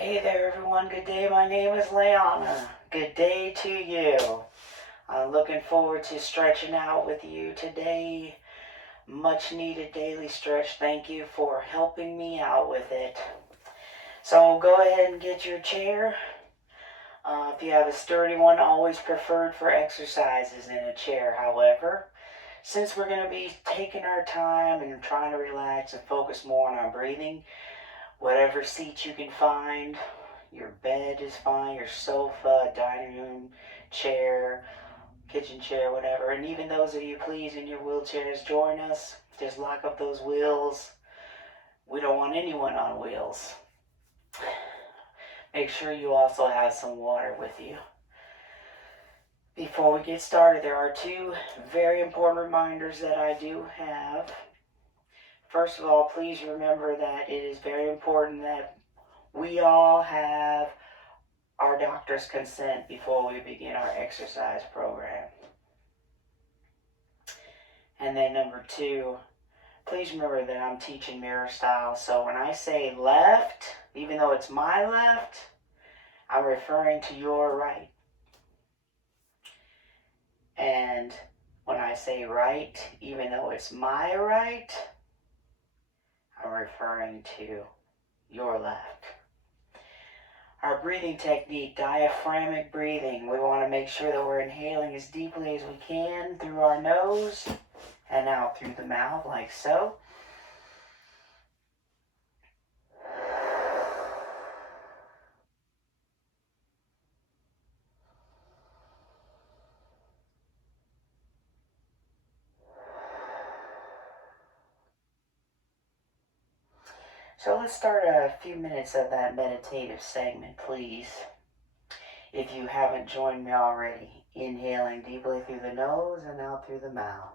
Hey there, everyone. Good day. My name is Leanna. Good day to you. I'm looking forward to stretching out with you today. Much needed daily stretch. Thank you for helping me out with it. So go ahead and get your chair. If you have a sturdy one, always preferred for exercises in a chair. However, since we're going to be taking our time and trying to relax and focus more on our breathing, whatever seat you can find, your bed is fine, your sofa, dining room chair, kitchen chair, whatever. And even those of you, please, in your wheelchairs, join us. Just lock up those wheels. We don't want anyone on wheels. Make sure you also have some water with you. Before we get started, there are two very important reminders that I do have. First of all, please remember that it is very important that we all have our doctor's consent before we begin our exercise program. And then number two, please remember that I'm teaching mirror style. So when I say left, even though it's my left, I'm referring to your right. And when I say right, even though it's my right, I'm referring to your left. Our breathing technique, diaphragmatic breathing. We want to make sure that we're inhaling as deeply as we can through our nose and out through the mouth, like so. So let's start a few minutes of that meditative segment, please. If you haven't joined me already, inhaling deeply through the nose and out through the mouth.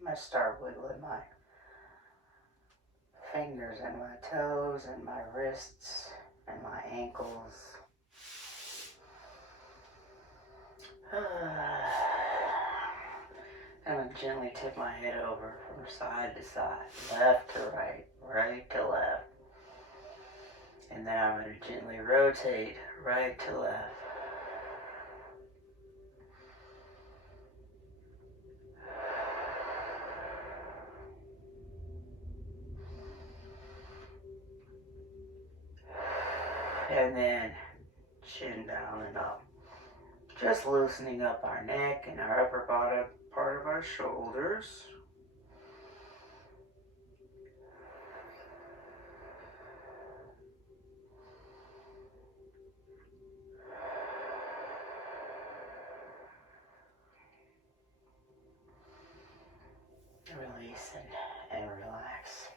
I'm going to start wiggling my fingers and my toes and my wrists and my ankles. I'm going to gently tip my head over from side to side, left to right, right to left. And then I'm going to gently rotate right to left. And then chin down and up. Just loosening up our neck and our upper bottom part of our shoulders. Release and relax.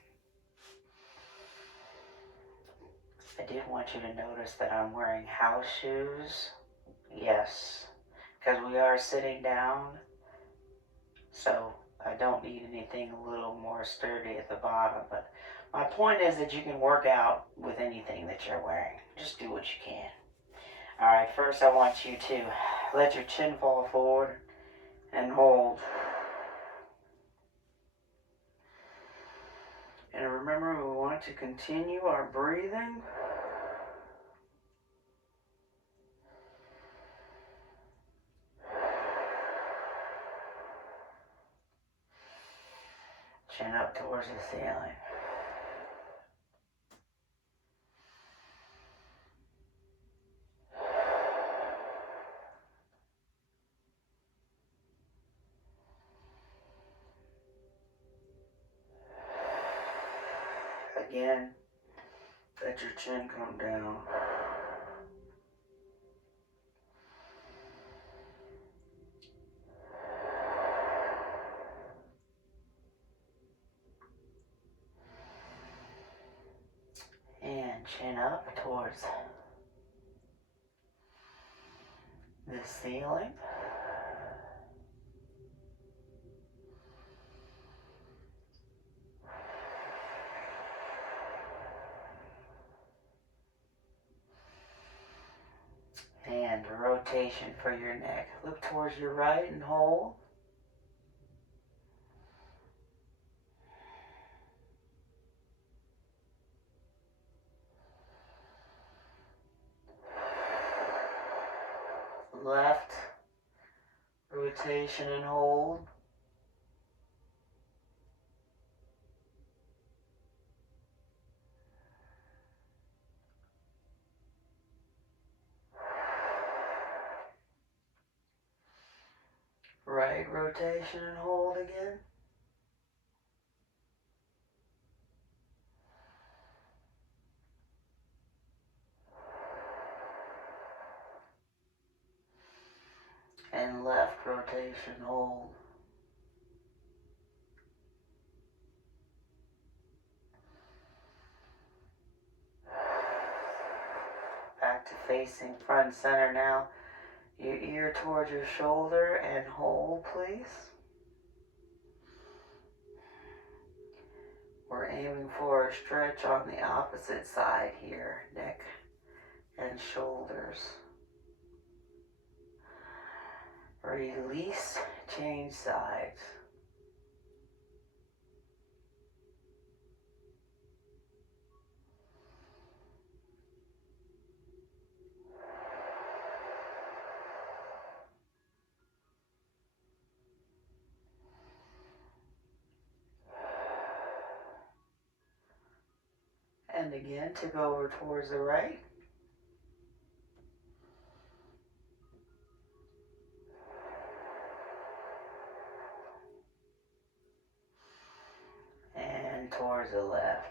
I did want you to notice that I'm wearing house shoes. Yes, because we are sitting down, so I don't need anything a little more sturdy at the bottom. But my point is that you can work out with anything that you're wearing. Just do what you can. Alright, first I want you to let your chin fall forward and hold. And remember, we want to continue our breathing. Chin up towards the ceiling. Again, let your chin come down. And chin up towards the ceiling. And rotation for your neck. Look towards your right and hold. Left rotation and hold. Right rotation and hold again. And left rotation, hold. Back to facing front center now. Your ear towards your shoulder and hold, please. We're aiming for a stretch on the opposite side here, neck and shoulders. Release, change sides. And again, tip over towards the right. And towards the left.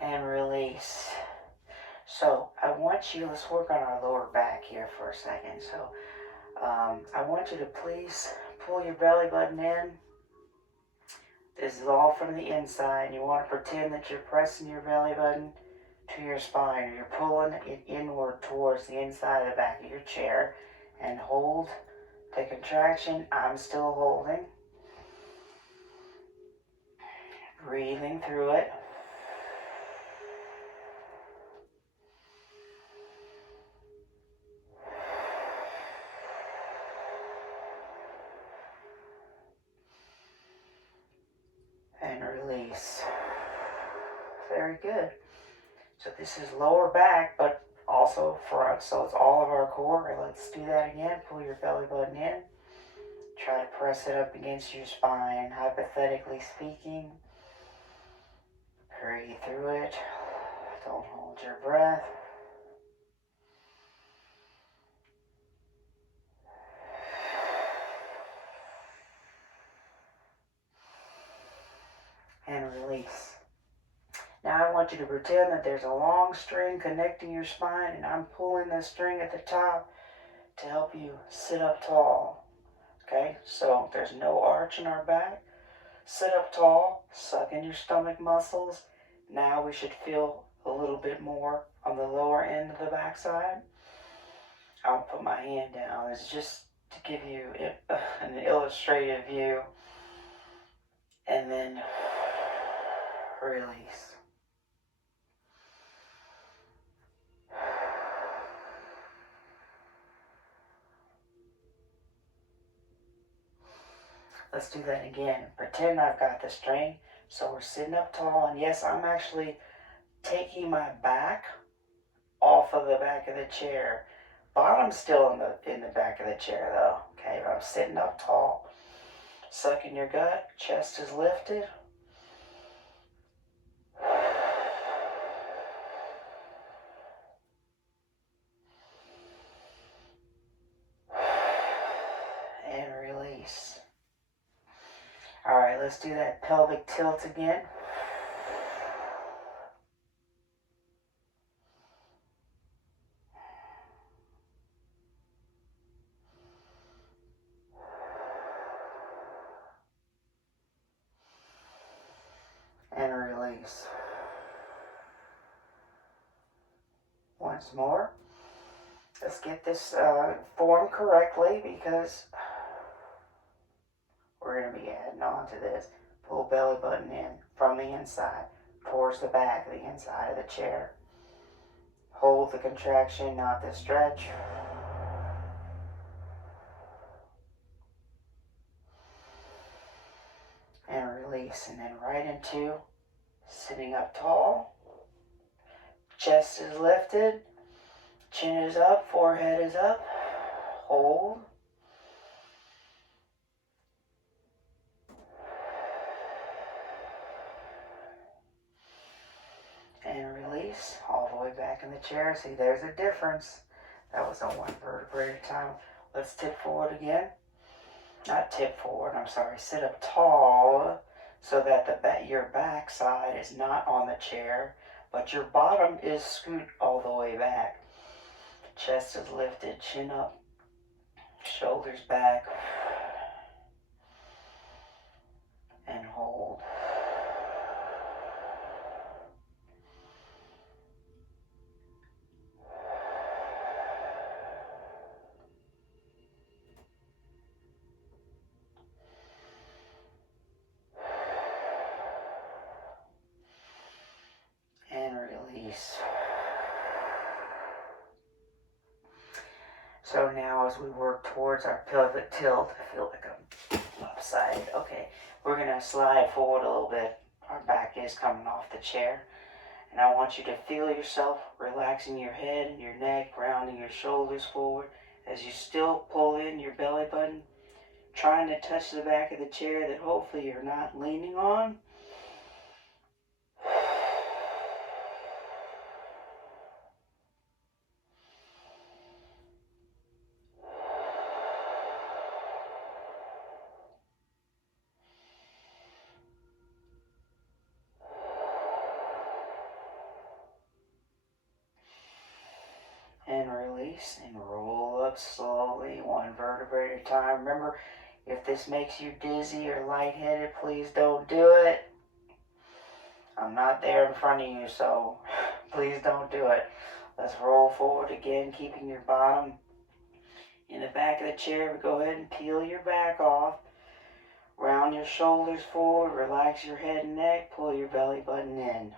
And release. So I want you, let's work on our lower back here for a second. So I want you to please pull your belly button in. This is all from the inside. You want to pretend that you're pressing your belly button to your spine. You're pulling it inward towards the inside of the back of your chair. And hold the contraction. I'm still holding. Breathing through it. And release. Very good. So this is lower back, but also front, so it's all of our core. Let's do that again. Pull your belly button in. Try to press it up against your spine, hypothetically speaking. Breathe through it. Don't hold your breath. And release. Now I want you to pretend that there's a long string connecting your spine, and I'm pulling the string at the top to help you sit up tall. Okay, so there's no arch in our back. Sit up tall, suck in your stomach muscles. Now we should feel a little bit more on the lower end of the backside. I'll put my hand down. It's just to give you an illustrative view. And then release. Let's do that again. Pretend I've got the string. So we're sitting up tall, and yes, I'm actually taking my back off of the back of the chair. Bottom's still in the back of the chair though. Okay, but I'm sitting up tall. Suck in your gut, chest is lifted. And release. Alright, let's do that pelvic tilt again. And release. Once more. Let's get this formed correctly because we're going to be adding on to this. Pull belly button in from the inside towards the back of the inside of the chair. Hold the contraction, not the stretch. And release. And then right into sitting up tall. Chest is lifted. Chin is up. Forehead is up. Hold. And release all the way back in the chair. See, there's a difference. That was on one vertebrae at a time. Let's tip forward again. Not tip forward, I'm sorry. Sit up tall so that your back side is not on the chair, but your bottom is scooted all the way back. Chest is lifted, chin up, shoulders back, and hold. And release. So now as we work towards our pelvic tilt, I feel like I'm lopsided. Okay, we're going to slide forward a little bit. Our back is coming off the chair. And I want you to feel yourself relaxing your head and your neck, rounding your shoulders forward as you still pull in your belly button, trying to touch the back of the chair that hopefully you're not leaning on. And release and roll up slowly, one vertebrae at a time. Remember, if this makes you dizzy or lightheaded, please don't do it. I'm not there in front of you, so please don't do it. Let's roll forward again, keeping your bottom in the back of the chair. Go ahead and peel your back off. Round your shoulders forward, relax your head and neck, pull your belly button in.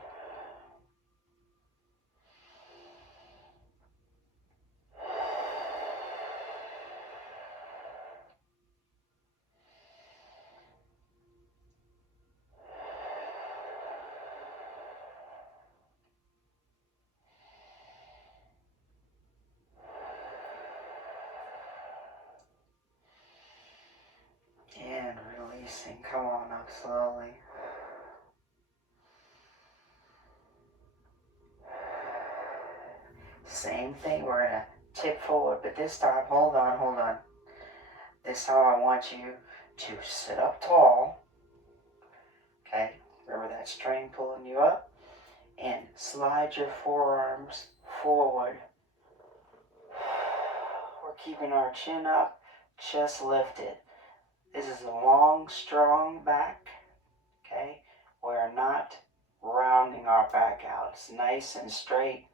And releasing, come on up slowly. Same thing, we're going to tip forward, but this time, hold on. This time I want you to sit up tall, okay? Remember that string pulling you up? And slide your forearms forward. We're keeping our chin up, chest lifted. This is a long, strong back, okay? We're not rounding our back out. It's nice and straight.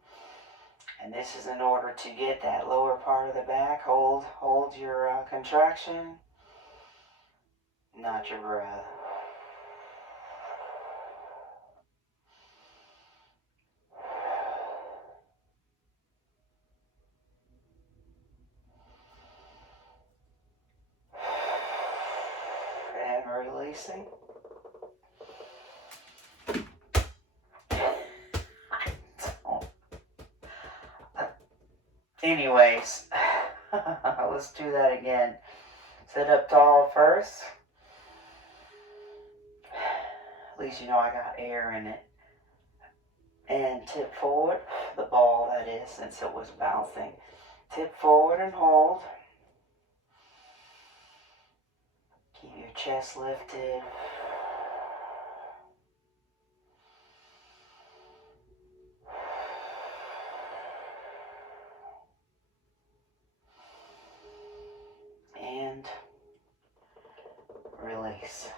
And this is in order to get that lower part of the back. Hold your contraction, not your breath. And releasing. Anyways, let's do that again. Sit up tall first. At least you know I got air in it. And tip forward, the ball that is, since it was bouncing. Tip forward and hold. Keep your chest lifted. And release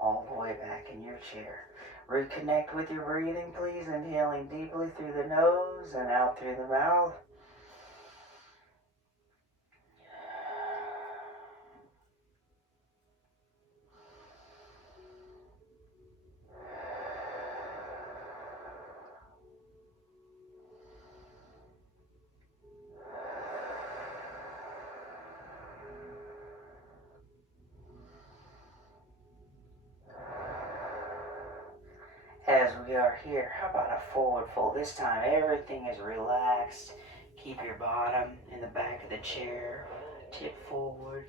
all the way back in your chair. Reconnect with your breathing, please. Inhaling deeply through the nose and out through the mouth. As we are here, how about a forward fold? This time everything is relaxed. Keep your bottom in the back of the chair. Tip forward.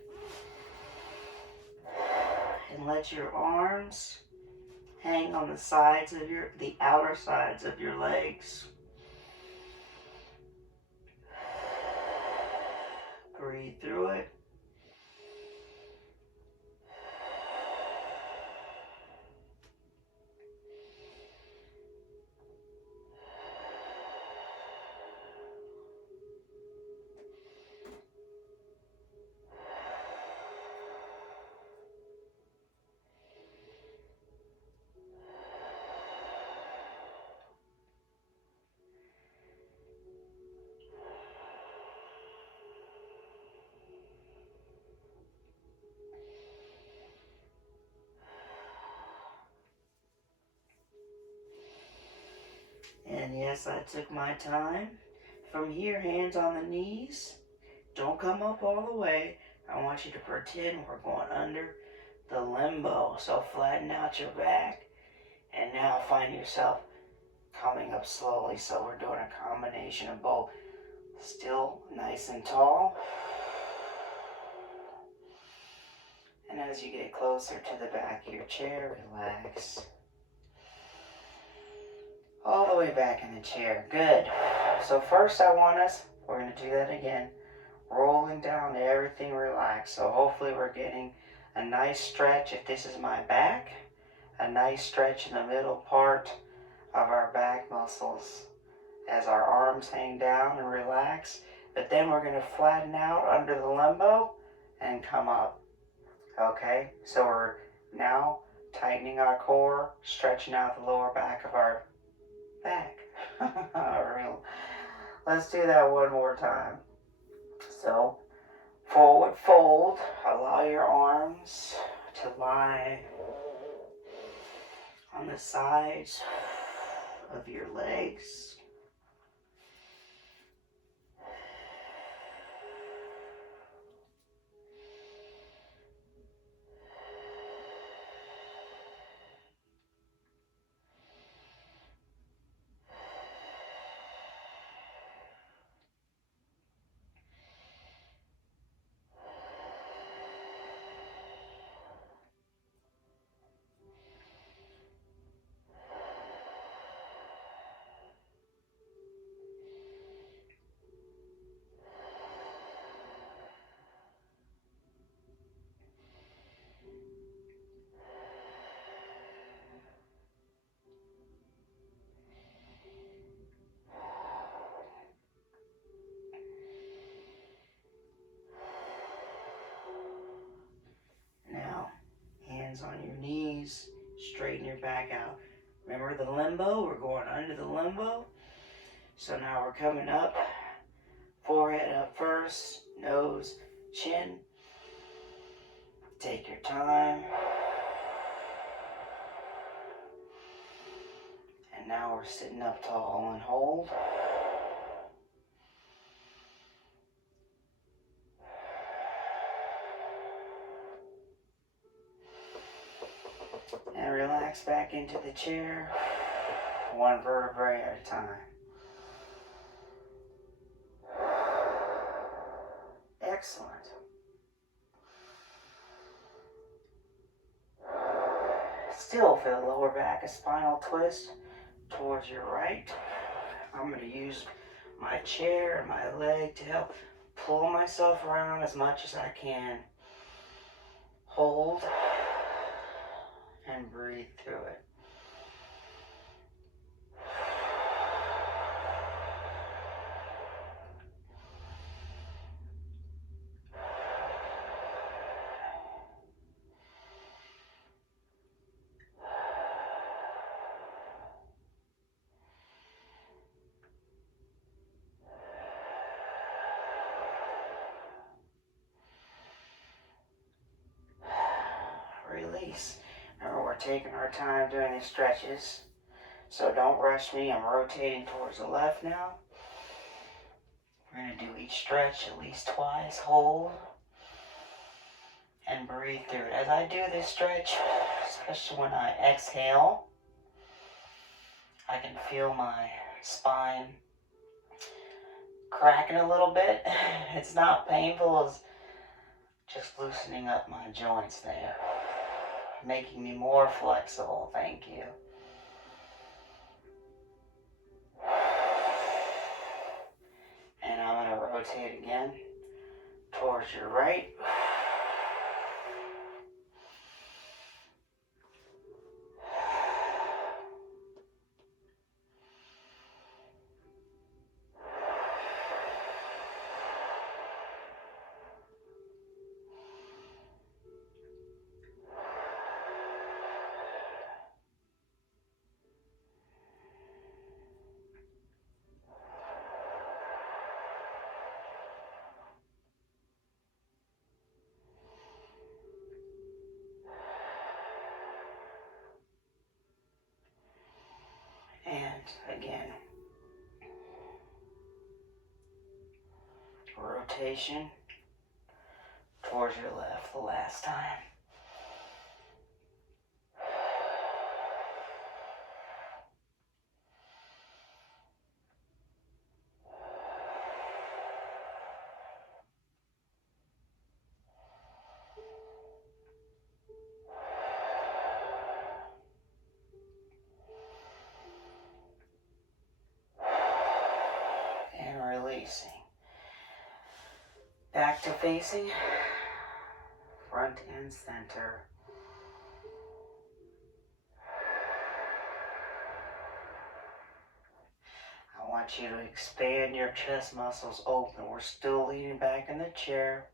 And let your arms hang on the sides of the outer sides of your legs. Breathe through it. And yes, I took my time. From here, hands on the knees. Don't come up all the way. I want you to pretend we're going under the limbo. So flatten out your back. And now find yourself coming up slowly. So we're doing a combination of both. Still nice and tall. And as you get closer to the back of your chair, relax. All the way back in the chair. Good. So first we're going to do that again. Rolling down to everything relaxed. So hopefully we're getting a nice stretch. If this is my back, a nice stretch in the middle part of our back muscles as our arms hang down and relax. But then we're going to flatten out under the limbo and come up. Okay? So we're now tightening our core, stretching out the lower back of our back. Let's do that one more time. So, forward fold. Allow your arms to lie on the sides of your legs. Remember the limbo? We're going under the limbo. So now we're coming up. Forehead up first. Nose, chin. Take your time. And now we're sitting up tall and hold. And relax back into the chair, one vertebrae at a time. Excellent. Still feel the lower back, a spinal twist towards your right. I'm going to use my chair and my leg to help pull myself around as much as I can. Hold and breathe through it. Release. Remember, we're taking our time doing these stretches, so don't rush me. I'm rotating towards the left now. We're going to do each stretch at least twice. Hold and breathe through it. As I do this stretch, especially when I exhale, I can feel my spine cracking a little bit. It's not painful, it's just loosening up my joints there, making me more flexible. Thank you. And I'm going to rotate again towards your right. And again, rotation towards your left the last time. And releasing. Back to facing front and center. I want you to expand your chest muscles open. We're still leaning back in the chair.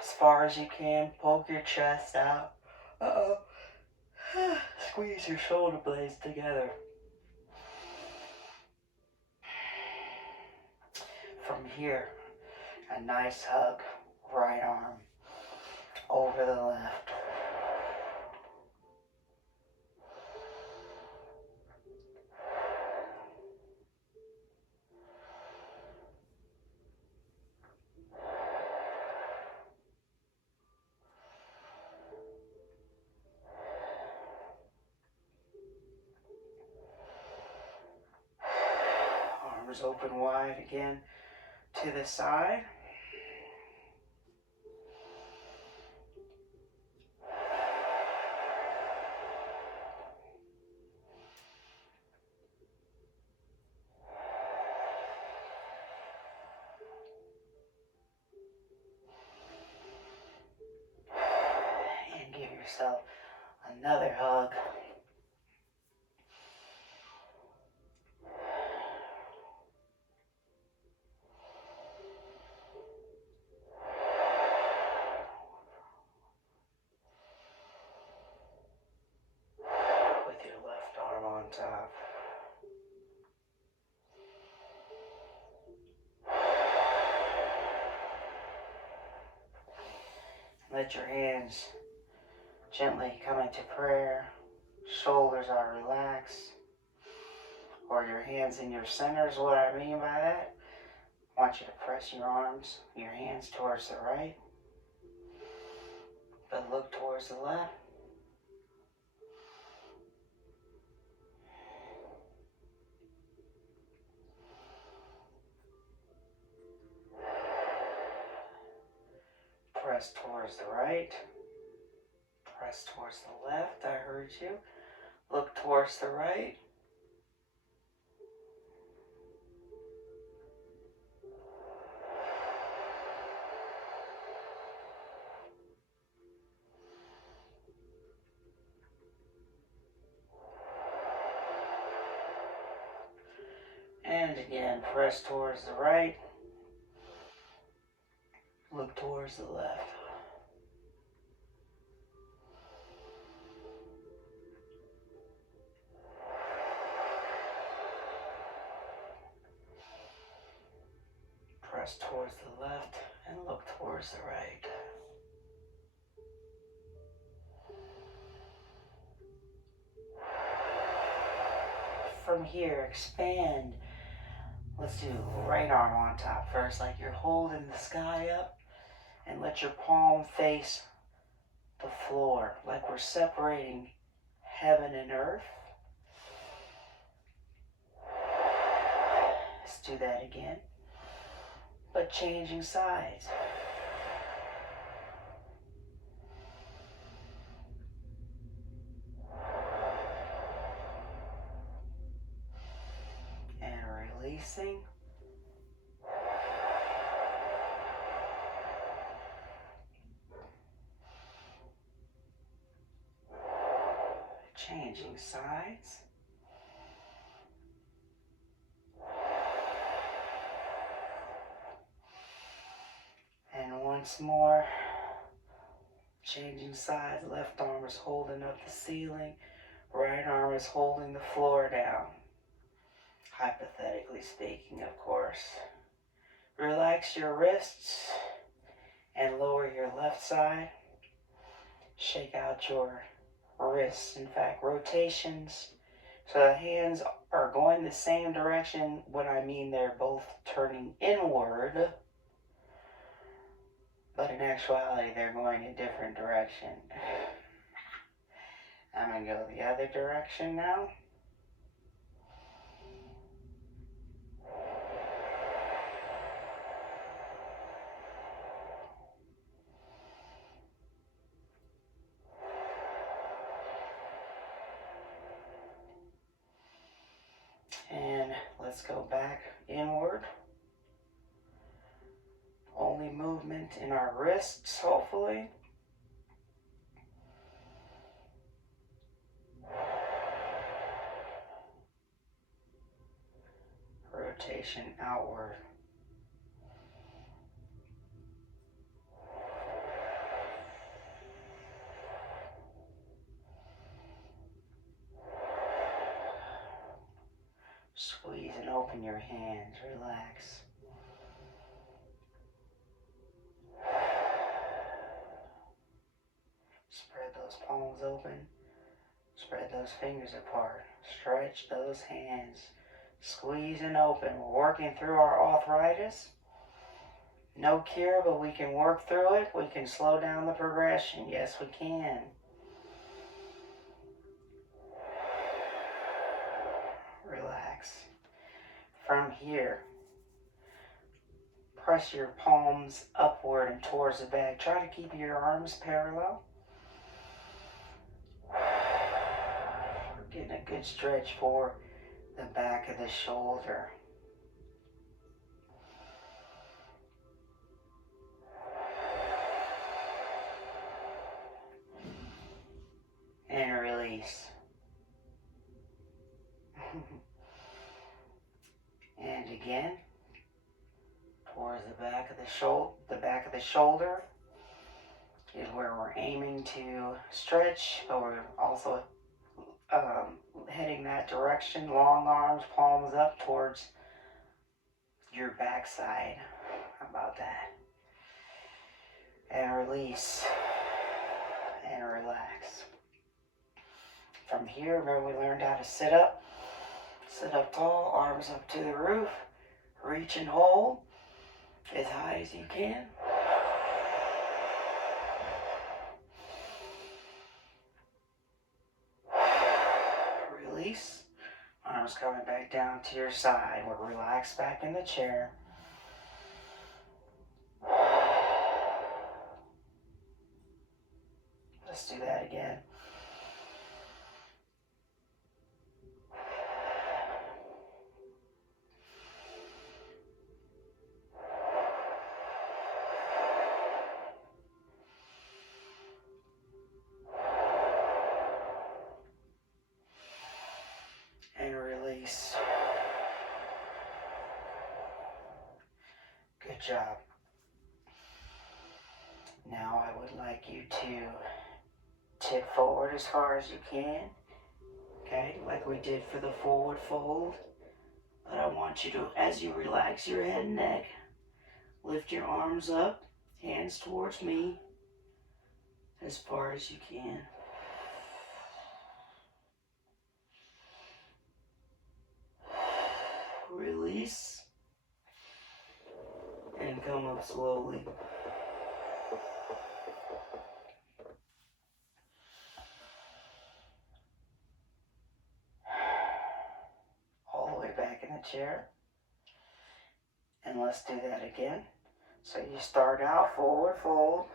As far as you can, poke your chest out. Uh-oh. Squeeze your shoulder blades together. From here, a nice hug, right arm over the left. Arms open wide again to the side. And give yourself another hug. Let your hands gently come into prayer. Shoulders are relaxed. Or your hands in your center is what I mean by that. I want you to press your arms, your hands towards the right, but look towards the left. Press towards the right. Press towards the left. I heard you. Look towards the right. And again, press towards the right. Look towards the left. Press towards the left and look towards the right. From here, expand. Let's do right arm on top first, like you're holding the sky up, and let your palm face the floor, like we're separating heaven and earth. Let's do that again, but changing sides. And releasing. Changing sides. And once more, changing sides. Left arm is holding up the ceiling. Right arm is holding the floor down. Hypothetically speaking, of course. Relax your wrists and lower your left side. Shake out your wrists. In fact, rotations. So the hands are going the same direction when I mean they're both turning inward. But in actuality, they're going a different direction. I'm going to go the other direction now. And let's go back inward. Only movement in our wrists, hopefully. Rotation outward. Squeeze and open your hands. Relax. Spread those palms open. Spread those fingers apart. Stretch those hands. Squeeze and open. We're working through our arthritis. No cure, but we can work through it. We can slow down the progression. Yes, we can. Relax. From here, press your palms upward and towards the back. Try to keep your arms parallel. We're getting a good stretch for the back of the shoulder. And release. And again, towards the back of the shoulder. The back of the shoulder is where we're aiming to stretch, but we're also heading that direction. Long arms, palms up towards your backside. How about that? And release. and relax. From here, remember we learned how to sit up. Sit up tall, arms up to the roof. Reach and hold as high as you can. Release. Arms coming back down to your side. We're relaxed back in the chair. Let's do that again. And release. Good job. Now I would like you to tip forward as far as you can. Okay, like we did for the forward fold. But I want you to, as you relax your head and neck, lift your arms up, hands towards me, as far as you can. Release. And come up slowly. All the way back in the chair. And let's do that again. So you start out forward fold.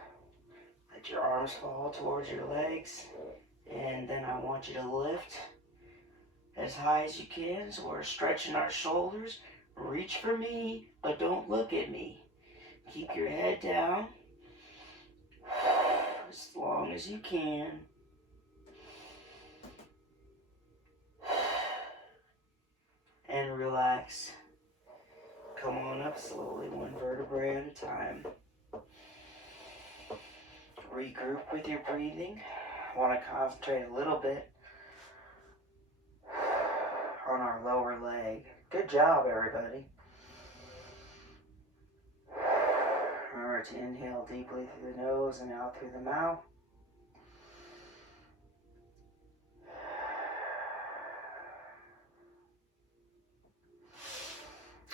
Let your arms fall towards your legs. And then I want you to lift as high as you can. So we're stretching our shoulders. Reach for me, but don't look at me. Keep your head down as long as you can. And relax. Come on up slowly, one vertebrae at a time. Regroup with your breathing. I want to concentrate a little bit on our lower leg. Good job, everybody. Remember to inhale deeply through the nose and out through the mouth.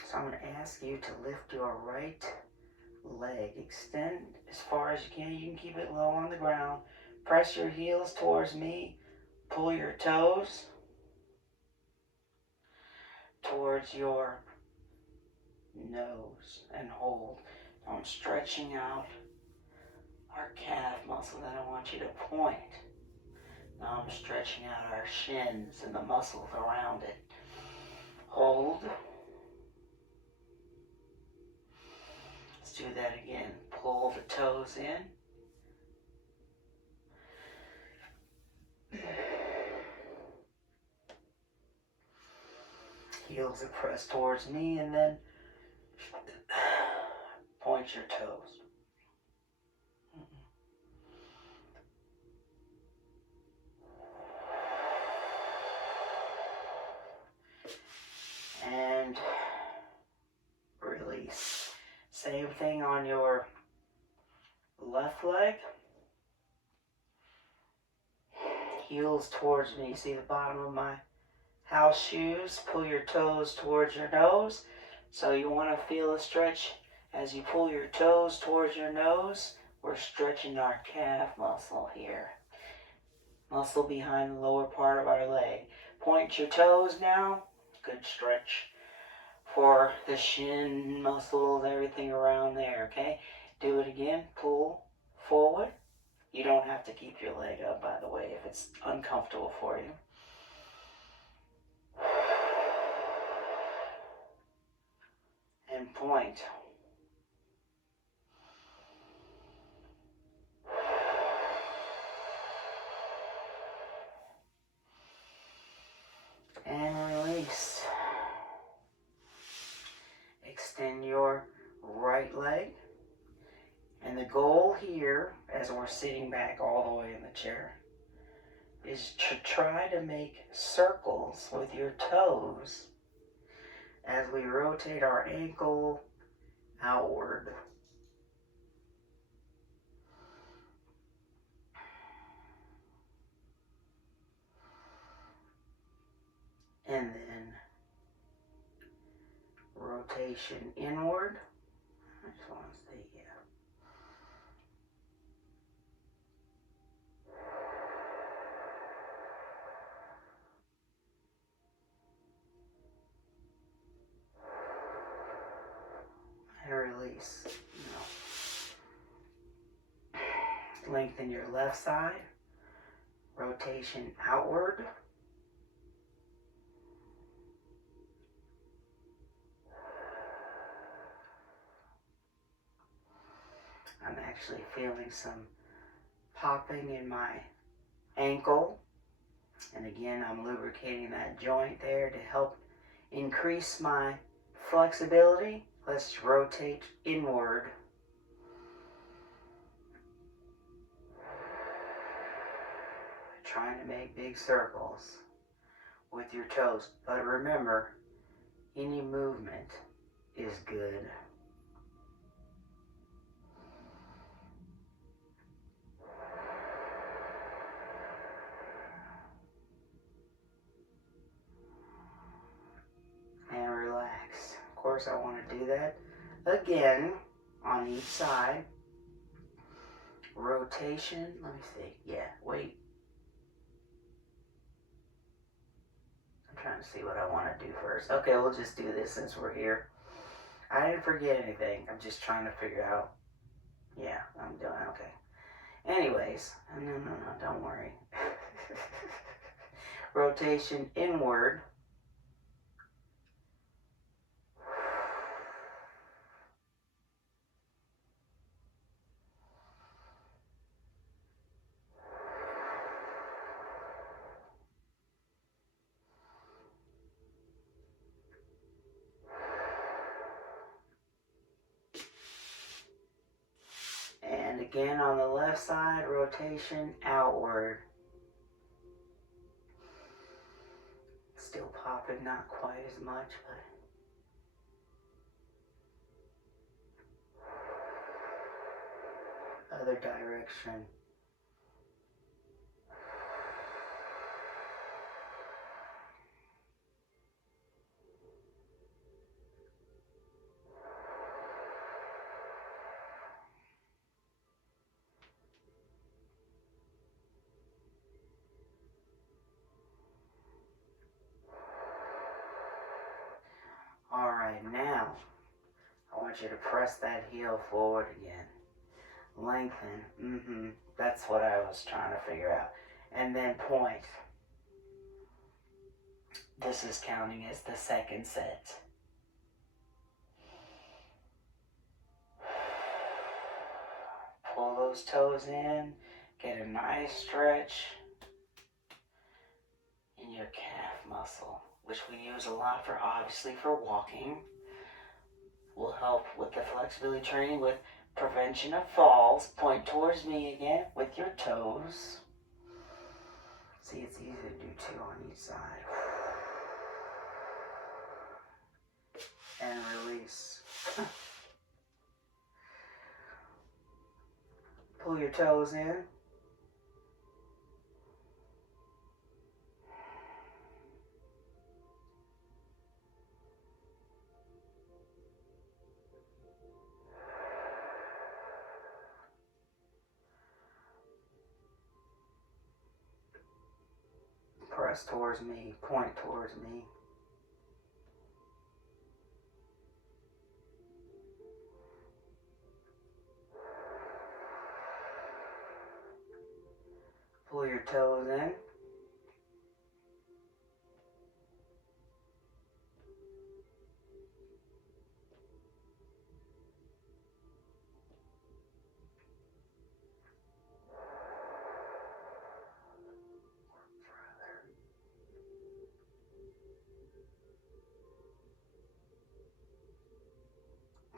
So I'm going to ask you to lift your right leg. Extend as far as you can. You can keep it low on the ground. Press your heels towards me. Pull your toes towards your nose and hold. I'm stretching out our calf muscle. Then I want you to point. Now I'm stretching out our shins and the muscles around it. Hold. Let's do that again. Pull the toes in. Heels are pressed towards me, and then point your toes. And release. Same thing on your left leg. Heels towards me. See the bottom of my house shoes? Pull your toes towards your nose. So you want to feel a stretch as you pull your toes towards your nose. We're stretching our calf muscle here. Muscle behind the lower part of our leg. Point your toes now. Good stretch for the shin muscles, everything around there, okay? Do it again. Pull forward. You don't have to keep your leg up, by the way, if it's uncomfortable for you. And point. And release. Extend your right leg. And the goal here, as we're sitting back all the way in the chair, is to try to make circles with your toes as we rotate our ankle outward. rotation inward. I just want to say, yeah. And release. Lengthen your left side. Rotation outward. I'm actually feeling some popping in my ankle. And again, I'm lubricating that joint there to help increase my flexibility. Let's rotate inward. Trying to make big circles with your toes. But remember, any movement is good. And relax. Of course, I want to do that again on each side. Rotation. Let me see. Yeah, wait. I'm trying to see what I want to do first. Okay, we'll just do this since we're here. I didn't forget anything. I'm just trying to figure out. Yeah, I'm doing okay. Anyways, no, don't worry. Rotation inward. And again on the left side, rotation outward. Still popping, not quite as much, but other direction. All right, now I want you to press that heel forward again. Lengthen. That's what I was trying to figure out. And then point. This is counting as the second set. Pull those toes in. Get a nice stretch in your calf muscle, which we use a lot for, obviously, for walking. Will help with the flexibility training with prevention of falls. Point towards me again with your toes. See, it's easy to do two on each side. And release. Pull your toes in. Press towards me, point towards me. Pull your toes in.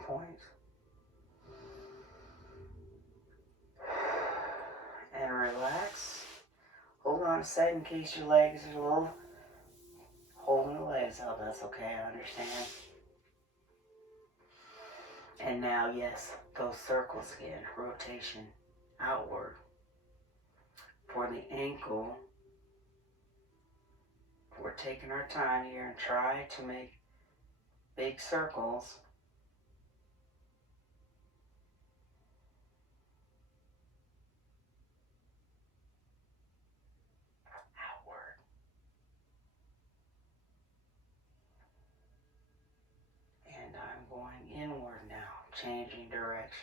Point. And relax. Hold on a second in case your legs are a little holding the legs up. That's okay, I understand. And now, yes, those circles again. Rotation outward. For the ankle, we're taking our time here and try to make big circles changing directions.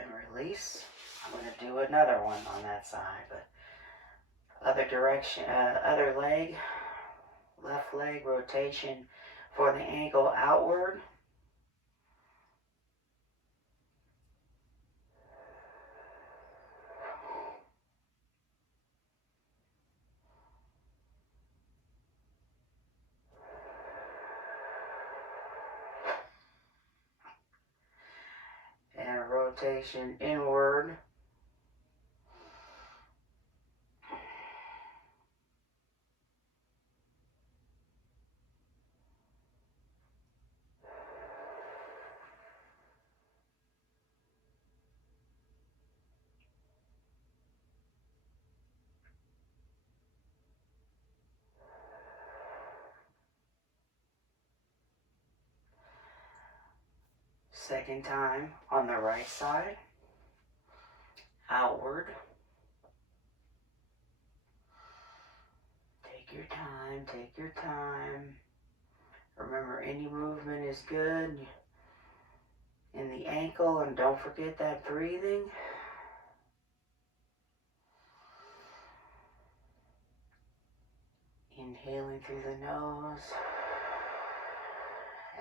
And release. I'm going to do another one on that side, but other direction, other leg, left leg rotation for the ankle outward. And rotation inward. Second time on the right side. Outward. Take your time, take your time. Remember, any movement is good in the ankle, and don't forget that breathing. Inhaling through the nose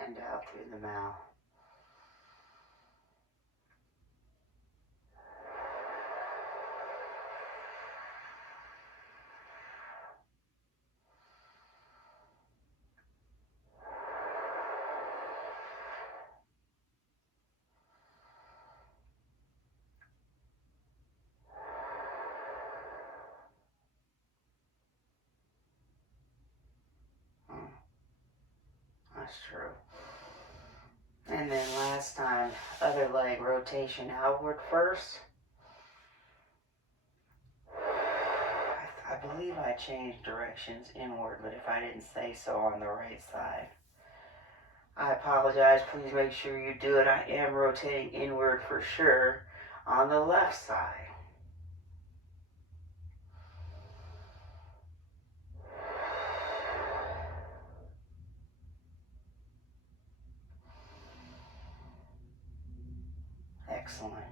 and out through the mouth. That's true. And then last time, other leg rotation outward first. I believe I changed directions inward, but if I didn't say so on the right side, I apologize. Please make sure you do it. I am rotating inward for sure on the left side. Excellent.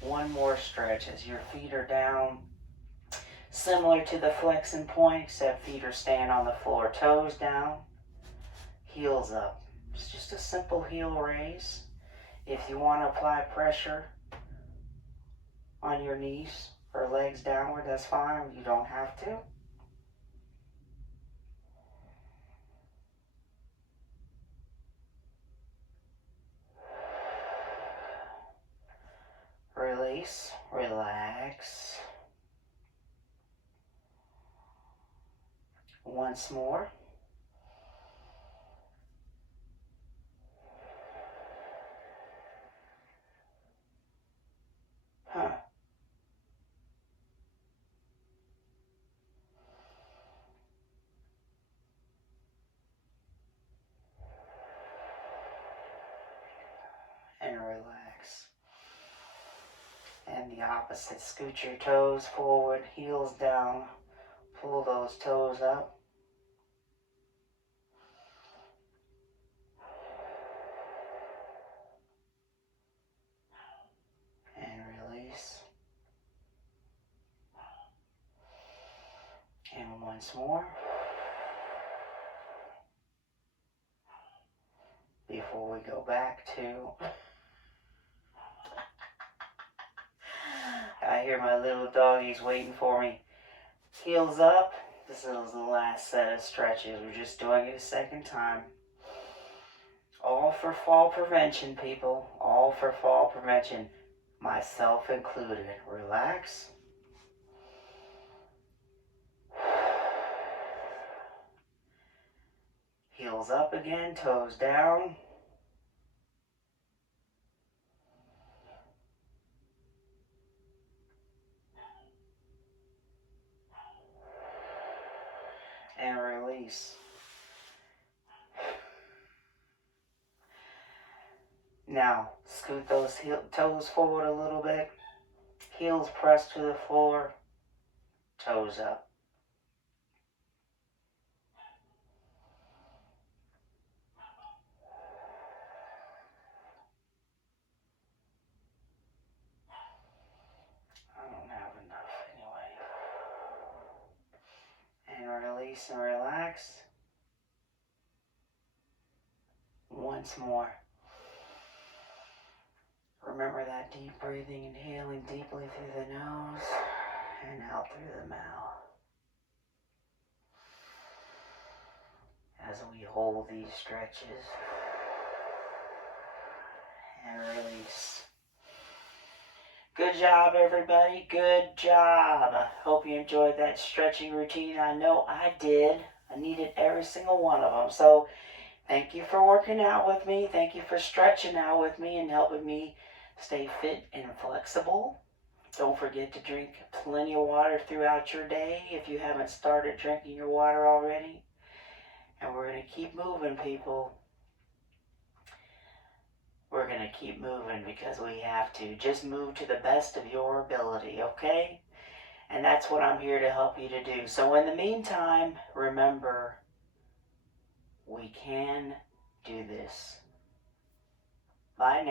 One more stretch as your feet are down. Similar to the flexing point, except feet are staying on the floor, toes down, heels up. It's just a simple heel raise. If you want to apply pressure on your knees or legs downward, that's fine. You don't have to. Release, relax. Once more. And relax. And the opposite. Scoot your toes forward, heels down. Pull those toes up. And release. And once more. Before we go back to... I hear my little doggies waiting for me. Heels up. This is the last set of stretches. We're just doing it a second time. All for fall prevention, people. All for fall prevention. Myself included. Relax. Heels up again, toes down. And release. Now, scoot those toes forward a little bit. Heels pressed to the floor. Toes up. release and relax. Once more. Remember that deep breathing, inhaling deeply through the nose and out through the mouth. As we hold these stretches and release. Good job, everybody. Good job. I hope you enjoyed that stretching routine. I know I did. I needed every single one of them. So thank you for working out with me. Thank you for stretching out with me and helping me stay fit and flexible. Don't forget to drink plenty of water throughout your day if you haven't started drinking your water already. And we're going to keep moving, people. We're going to keep moving because we have to. Just move to the best of your ability, okay? And that's what I'm here to help you to do. So in the meantime, remember, we can do this. Bye now.